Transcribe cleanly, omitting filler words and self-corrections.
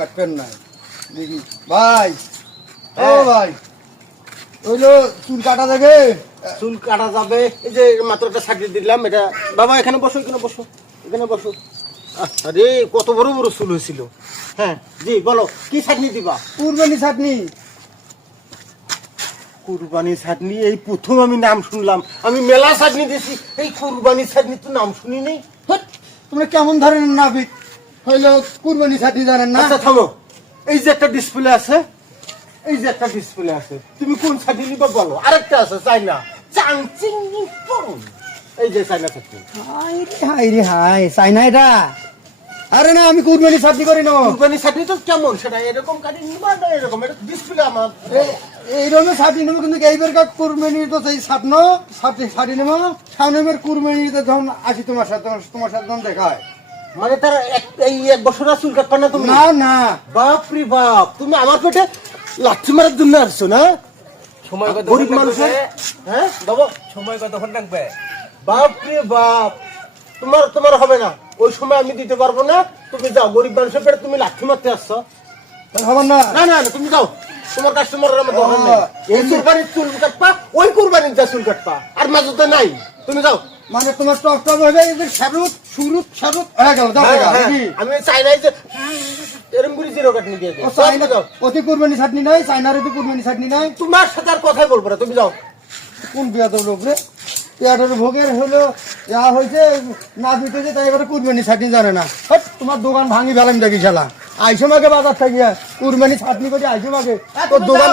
কাটবেন না দেখি ভাই। ও ভাই ওইলো চুল কাটা যাবে? চুল কাটা যাবে। এই যে মাত্র একটা ছাকরি দিলাম, এটা বাবা এখানে বসো, এখানে বসো, এখানে বসো। আরে কত বড় বড় চুল হয়েছিল। হ্যাঁ জি বলো, কি ছাকনি দিবা? কুরবানি চাটনি। কুরবানি ছাকনি এই প্রথম আমি নাম শুনলাম। আমি মেলা ছাকনি দিয়েছি, এই কুরবানি ছাকনি তো নাম শুনি নেই। হট, তোমরা কেমন ধরনের নাবিক হইলো কুরবানি চাটনি জানেন না? আচ্ছা থামো, এই যে একটা ডিসপ্লে আছে, এই যে একটা ডিসপ্লে আছে, তুমি কোন ছাকনি নিবা বলো। আরেকটা আছে চাইনা, চাংচিং পং, এই যে চাইনা ছাকনি। হাই রে হাই রে হাই, চাই না এটা? আরে না, আমি কুরবানি চাটনি করি না। কুরবানি ছাকনি তো কেমন সেটা, এরকম কাটি নিবা না এরকম? এটা ডিসপ্লে আমার। এই রকমের চাটনি নেবো, কিন্তু এইবার কুরবানি তো সেই স্বপ্ন শাড়ি নেবো। সামনে এবার কুরবানিতে যখন আসি তোমার সাথে যখন দেখা হয়। মানে তার এই এক বছর চুল কাটবা না তুমি? না না, বাপ রে বাপ, তুমি আমার পেটে লাঠি মারার জন্য আসছো না? সময় কত গরিব মানুষের, হ্যাঁ বাবা সময় কতক্ষণ লাগবে? বাপ রে বাপ, তোমার হবে না, ওই সময় আমি দিতে পারবো না। তুমি যাও, গরিব মানুষের পেটে তুমি লাঠি মারতে আসছো। খবর না। না না না, তুমি যাও, তোমার কাস্টমার আমার দরকার নেই। এই কুরবানির চুল কাটপা, ওই কুরবানির যা চুল কাটপা, আর মাঝে নাই। তুমি যাও। মানে তোমার টক টক হয়ে যায়, সারুত হয়ে গেল। হ্যাঁ, হ্যাঁ, আমি চাই নাই যে এরম করে জিরো কাটনি দিয়ে দিও। যাও। অতি কুরবানি চাটনি নাই, চাইনার অতি কুরবানি চাটনি নাই। তোমার সাথে আর কথাই বলবো না, তুমি যাও। কোন বিয়াদব লোক রে? পেয়ারের ভোগের হলো যা হয়েছে না দিতেছে, তাই এবারে কুরবানি চাটনি জানে না। হট, তোমার দোকান ভাঙি ফেলাম দেখি শালা। আইসো মাকে বাজার থেকে কুরবানি চাটনি করে আইসো মাকে তোর দোকান।